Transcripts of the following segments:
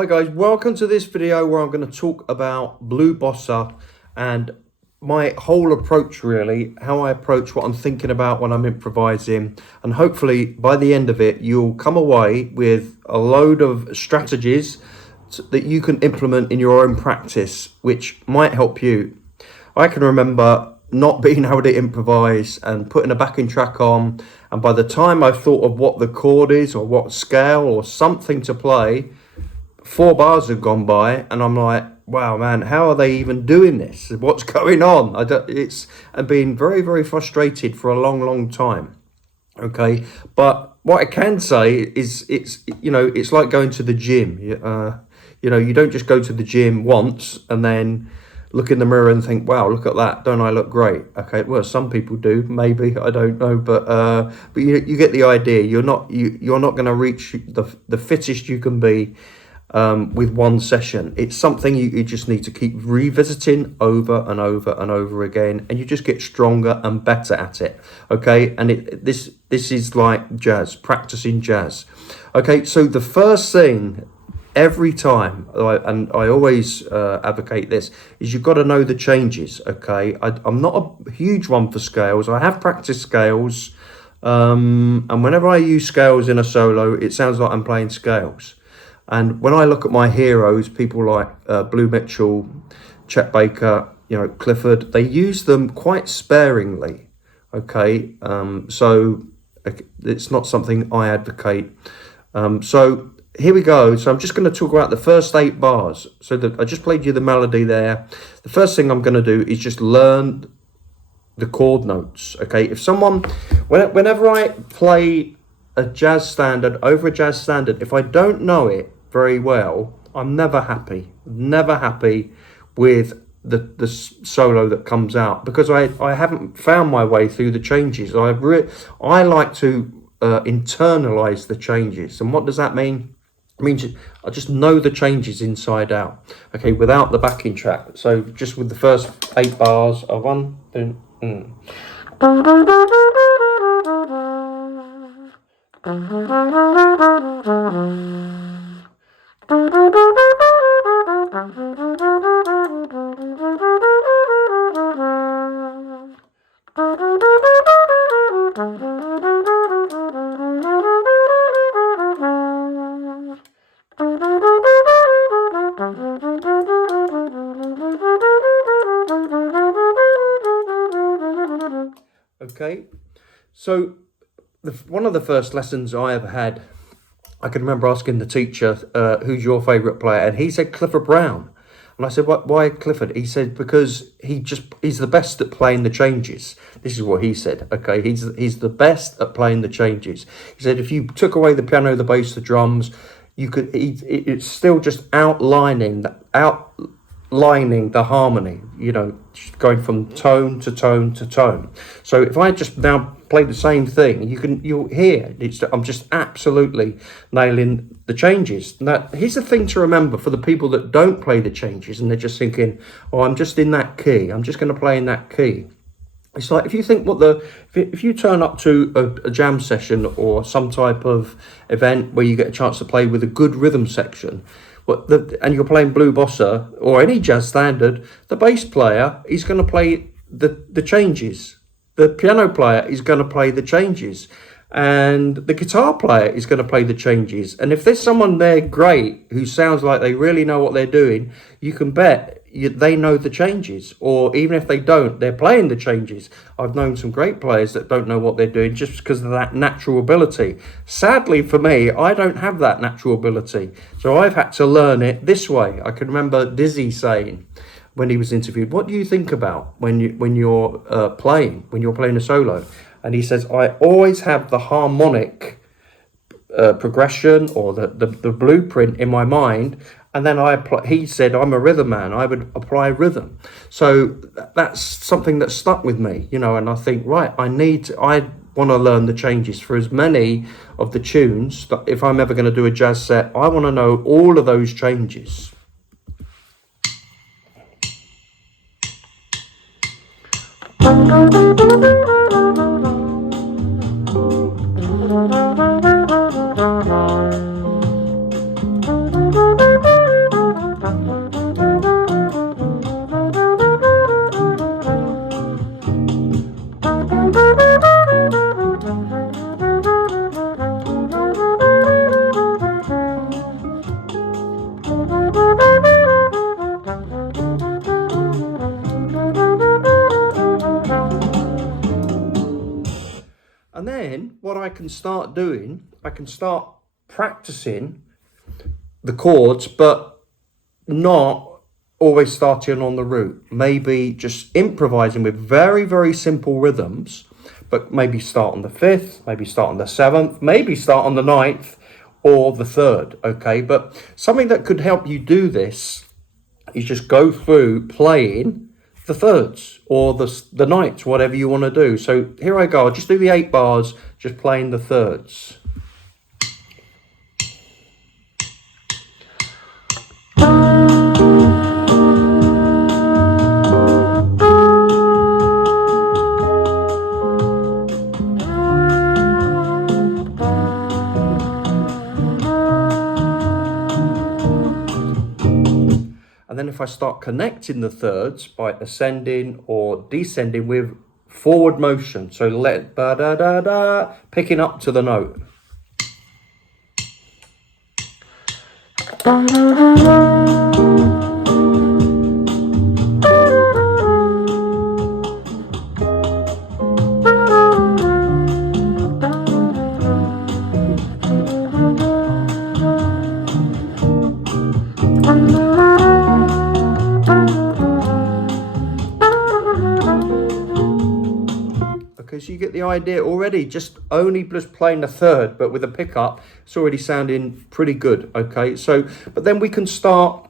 Hi guys, welcome to this video where I'm going to talk about blue bossa and my whole approach, really, how I approach what I'm thinking about when I'm improvising, and hopefully by the end of it you'll come away with a load of strategies that you can implement in your own practice, which might help you. I can remember not being able to improvise and putting a backing track on, and by the time I thought of what the chord is or what scale or something to play, 4 bars have gone by and I'm like, wow man, how are they even doing this? What's going on? I've been very, very frustrated for a long time. Okay, but what I can say is it's like going to the gym. You don't just go to the gym once and then look in the mirror and think, wow, look at that, don't I look great? Okay, well, some people do, maybe, I don't know, but you get the idea. You're not going to reach the fittest you can be with one session. It's something you just need to keep revisiting over and over again, and you just get stronger and better at it. Okay, and this is like jazz, practicing jazz. Okay, so the first thing every time, I always advocate this, is you've got to know the changes. Okay, I'm not a huge one for scales. I have practiced scales, and whenever I use scales in a solo, it sounds like I'm playing scales. And when I look at my heroes, people like Blue Mitchell, Chet Baker, Clifford, they use them quite sparingly. Okay, so it's not something I advocate. So here we go. So I'm just going to talk about the first 8 bars. So I just played you the melody there. The first thing I'm going to do is just learn the chord notes. Okay, whenever I play a jazz standard over a jazz standard, if I don't know it very well, I'm never happy with the solo that comes out, because I haven't found my way through the changes. I like to internalize the changes. And what does that mean? It means I just know the changes inside out, okay, without the backing track. So just with the first 8 bars of 1, 2, okay, so one of the first lessons I ever had, I can remember asking the teacher, who's your favourite player? And he said Clifford Brown. And I said, why Clifford? He said, because he's the best at playing the changes. This is what he said, okay? He's the best at playing the changes. He said, if you took away the piano, the bass, the drums, it's still just outlining the harmony, going from tone to tone to tone. So if I just now play the same thing, you'll hear I'm just absolutely nailing the changes. Now, here's the thing to remember for the people that don't play the changes and they're just thinking, oh, I'm just in that key, I'm just going to play in that key. It's like if you think if you turn up to a jam session or some type of event where you get a chance to play with a good rhythm section, and you're playing blue bossa or any jazz standard, the bass player is going to play the changes. The piano player is going to play the changes. And the guitar player is going to play the changes. And if there's someone there great who sounds like they really know what they're doing, you can bet they know the changes. Or even if they don't, they're playing the changes. I've known some great players that don't know what they're doing just because of that natural ability. Sadly for me, I don't have that natural ability. So I've had to learn it this way. I can remember Dizzy saying, when he was interviewed, what do you think about when you're playing a solo? And he says, I always have the harmonic progression or the blueprint in my mind, and then he said, I'm a rhythm man, I would apply rhythm. So that's something that stuck with me, and I think, right, I want to learn the changes for as many of the tunes that if I'm ever going to do a jazz set, I want to know all of those changes. can start doing, I can start practicing the chords, but not always starting on the root. Maybe just improvising with very, very simple rhythms, but maybe start on the 5th, maybe start on the 7th, maybe start on the 9th or the 3rd, okay? But something that could help you do this is just go through playing the 3rds or the 9ths, whatever you want to do. So here I go. I'll just do the 8 bars, just playing the 3rds. And then if I start connecting the 3rds by ascending or descending with forward motion, so let ba da da da, picking up to the note. Okay, so you get the idea already, just playing the 3rd, but with a pickup, it's already sounding pretty good, okay? So, but then we can start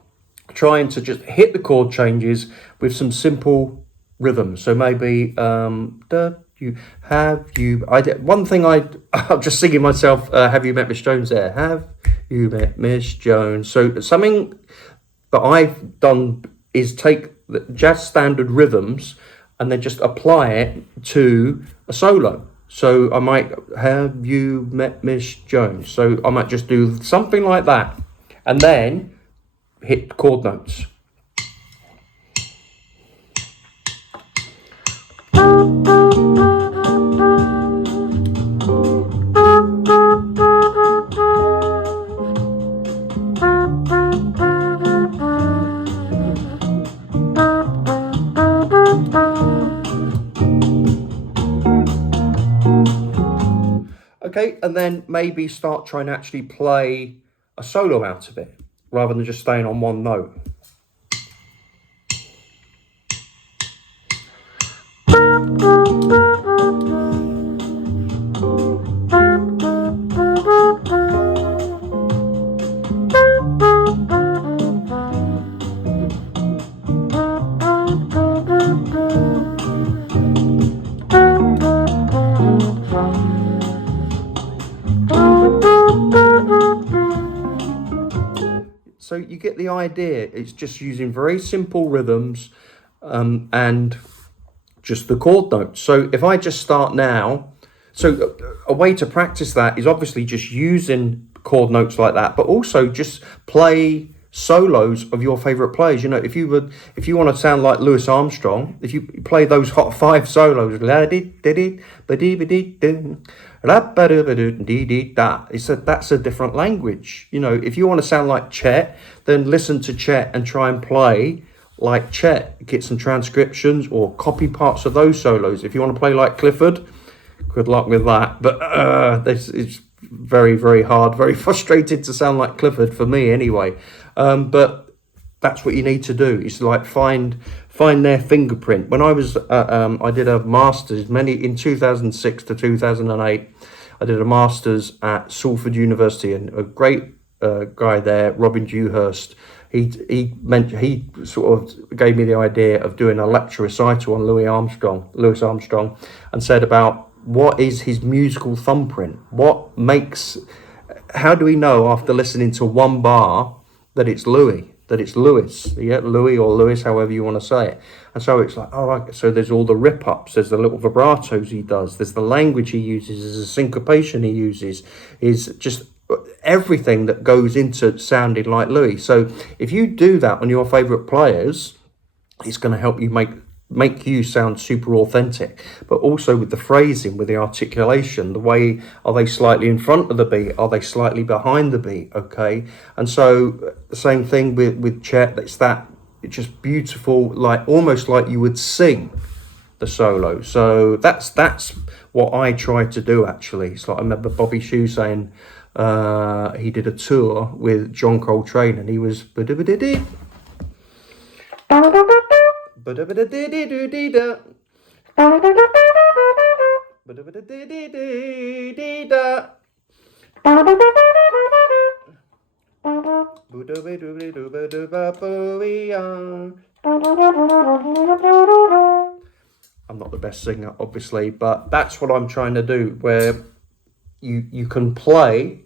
trying to just hit the chord changes with some simple rhythms. So maybe, I'm just singing myself, have you met Miss Jones there? Have you met Miss Jones? So something that I've done is take the jazz standard rhythms and then just apply it to a solo. So I might, have you met Miss Jones? So I might just do something like that and then hit chord notes. Okay, and then maybe start trying to actually play a solo out of it rather than just staying on one note. So you get the idea. It's just using very simple rhythms and just the chord notes. So if I just start now, so a way to practice that is obviously just using chord notes like that, but also just play solos of your favorite players. You know, if you want to sound like Louis Armstrong, if you play those Hot 5 solos, that's a different language. You know, if you want to sound like Chet, then listen to Chet and try and play like Chet. Get some transcriptions or copy parts of those solos. If you want to play like Clifford, good luck with that. But this is very, very hard, very frustrated to sound like Clifford for me anyway. But that's what you need to do. Is like find their fingerprint. When I was I did a master's in 2006 to 2008. I did a master's at Salford University, and a great guy there, Robin Dewhurst. He sort of gave me the idea of doing a lecture recital on Louis Armstrong, and said about what is his musical thumbprint. How do we know after listening to one bar that it's Louis? That it's Louis, Louis or Lewis, however you want to say it. And so it's like, so there's all the rip-ups, there's the little vibratos he does, there's the language he uses, there's the syncopation he uses, is just everything that goes into sounding like Louis. So if you do that on your favourite players, it's going to help you make you sound super authentic, but also with the phrasing, with the articulation, the way, are they slightly in front of the beat, are they slightly behind the beat, okay? And so the same thing with Chet, it's just beautiful, like almost like you would sing the solo. So that's what I try to do, actually. It's like, I remember Bobby Shue saying he did a tour with John Coltrane, and he was ba-da-ba-da-dee, ba-da-ba-da-dee-dee-dee-dee-da, ba-da-ba-da-dee-dee-dee-dee-da. I'm not the best singer, obviously, but that's what I'm trying to do, where you can play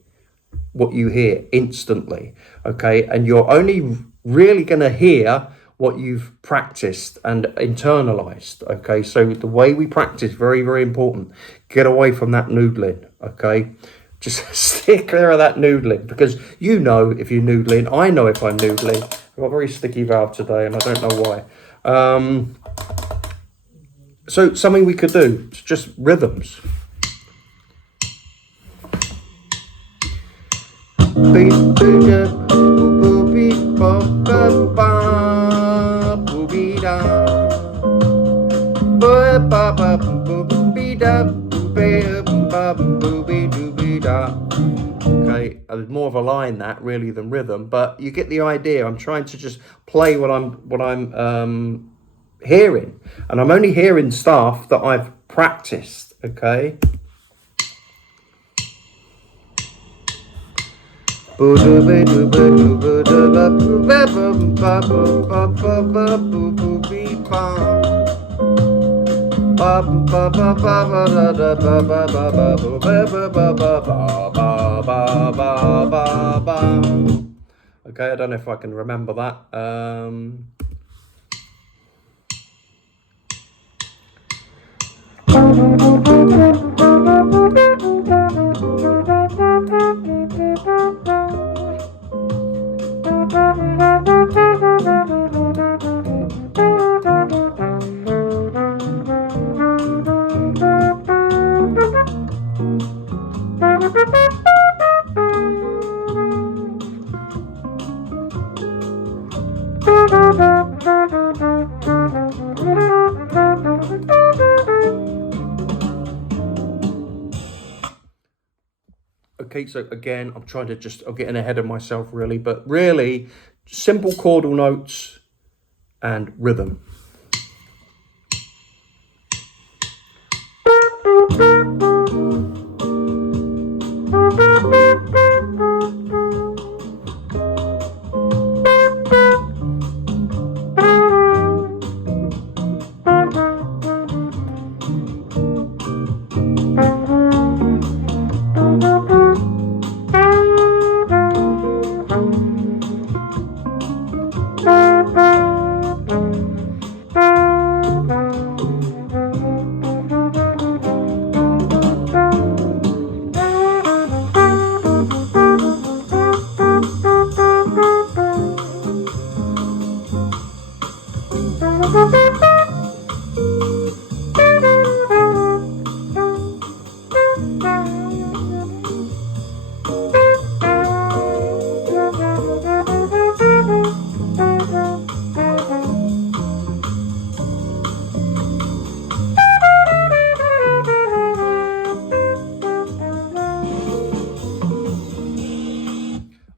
what you hear instantly, okay? And you're only really going to hear what you've practiced and internalized, okay? So the way we practice, very, very important. Get away from that noodling, okay? Just steer clear of that noodling, because you know if you're noodling. I know if I'm noodling. I've got a very sticky valve today, and I don't know why. So something we could do, it's just rhythms. Okay, there's more of a line that really than rhythm, but you get the idea. I'm trying to just play what I'm hearing, and I'm only hearing stuff that I've practiced. Okay. Okay, I don't know if I can remember that. Okay, so again, I'm getting ahead of myself really, but really simple chordal notes and rhythm.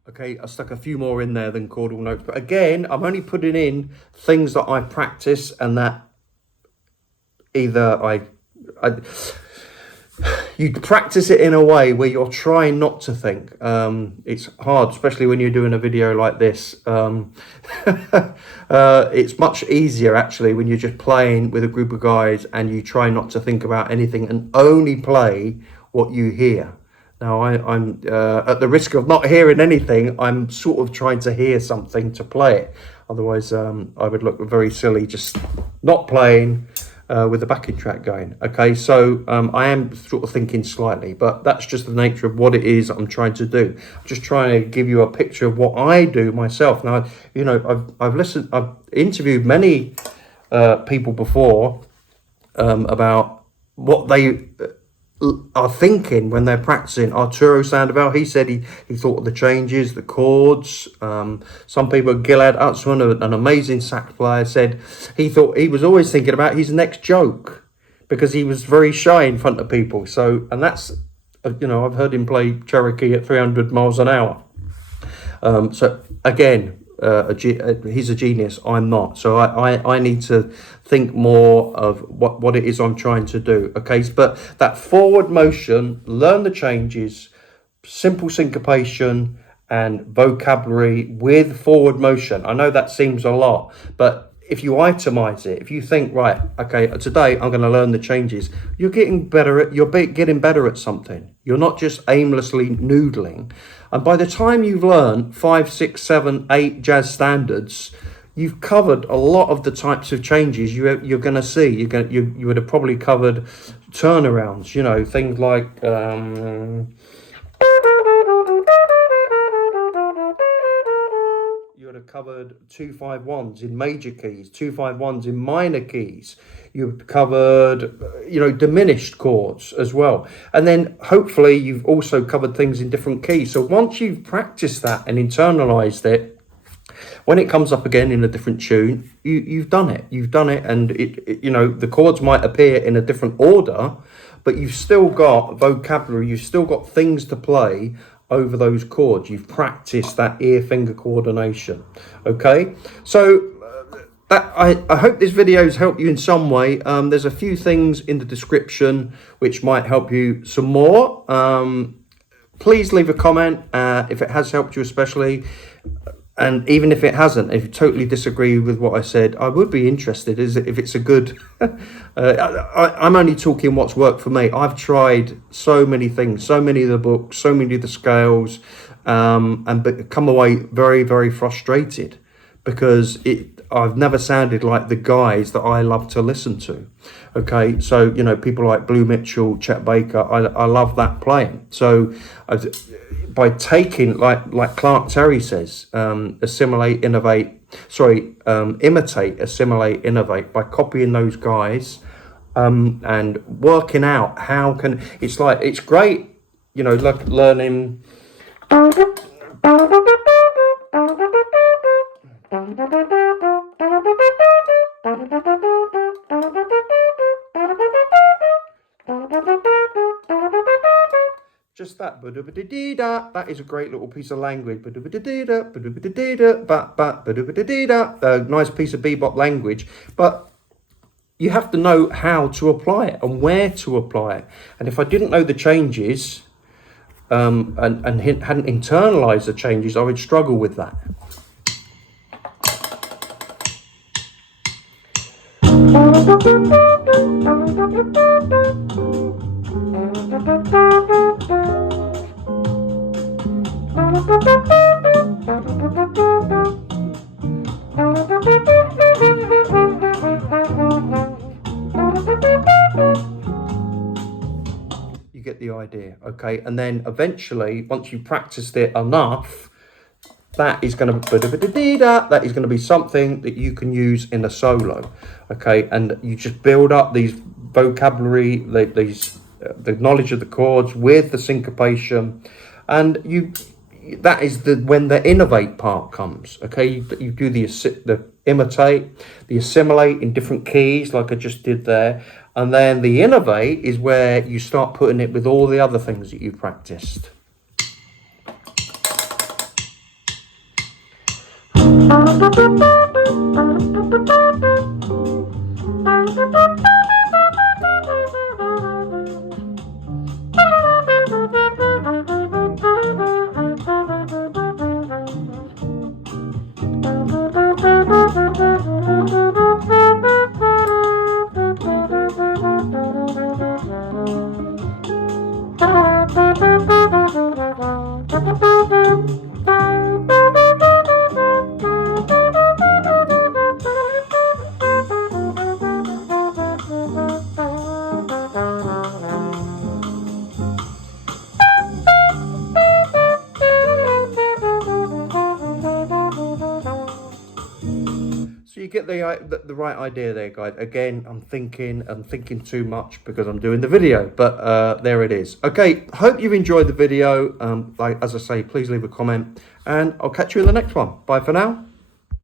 Okay, I stuck a few more in there than chordal notes, but again, I'm only putting in things that I practice and that either you practice it in a way where you're trying not to think. It's hard, especially when you're doing a video like this. It's much easier actually when you're just playing with a group of guys and you try not to think about anything and only play what you hear. Now, I'm at the risk of not hearing anything, I'm sort of trying to hear something to play it. Otherwise, I would look very silly just not playing with the backing track going. Okay, so I am sort of thinking slightly, but that's just the nature of what it is I'm trying to do. I'm just trying to give you a picture of what I do myself. Now, you know, I've interviewed many people before about what they are thinking when they're practicing. Arturo Sandoval, he said he thought of the changes, the chords. Some people, Gilad Utzman, an amazing sax player, said he thought he was always thinking about his next joke. because he was very shy in front of people. So, and that's, you know, I've heard him play Cherokee at 300 miles an hour. So again, he's a genius. I'm not. So I need to think more of what it is I'm trying to do. Okay, but that forward motion, learn the changes, simple syncopation and vocabulary with forward motion. I know that seems a lot, but if you itemize it, if you think, right, okay, today I'm going to learn the changes, you're getting better at something. You're not just aimlessly noodling. And by the time you've learned 5, 6, 7, 8 jazz standards, you've covered a lot of the types of changes you're going to see. You would have probably covered turnarounds, you know, things like you would have covered 2-5-1s in major keys, 2-5-1s in minor keys. You've covered, you know, diminished chords as well. And then hopefully you've also covered things in different keys. So once you've practiced that and internalized it, when it comes up again in a different tune, you've done it. You've done it, and it you know, the chords might appear in a different order, but you've still got vocabulary. You've still got things to play over those chords. You've practiced that ear-finger coordination. Okay, so I hope this video's helped you in some way. There's a few things in the description which might help you some more. Please leave a comment if it has helped you especially. And even if it hasn't, if you totally disagree with what I said, I would be interested if it's a good... I'm only talking what's worked for me. I've tried so many things, so many of the books, so many of the scales, and come away very, very frustrated because I've never sounded like the guys that I love to listen to. Okay, so, you know, people like Blue Mitchell, Chet Baker, I love that playing. So by taking, like Clark Terry says, imitate, assimilate, innovate, by copying those guys and working out how can, it's great, you know, like learning. Just that, that is a great little piece of language. Nice piece of bebop language, but you have to know how to apply it and where to apply it. And if I didn't know the changes and hadn't internalized the changes, I would struggle with that. You get the idea, okay? And then eventually, once you practiced it enough, that is going to be something that you can use in a solo, okay? And you just build up these vocabulary, the knowledge of the chords with the syncopation, and that is when the innovate part comes, okay? You do the imitate, the assimilate in different keys like I just did there, and then the innovate is where you start putting it with all the other things that you've practiced. You get the right idea there, guys. Again, I'm thinking too much because I'm doing the video, but there it is. Okay, hope you've enjoyed the video. Like as I say, please leave a comment and I'll catch you in the next one. Bye for now.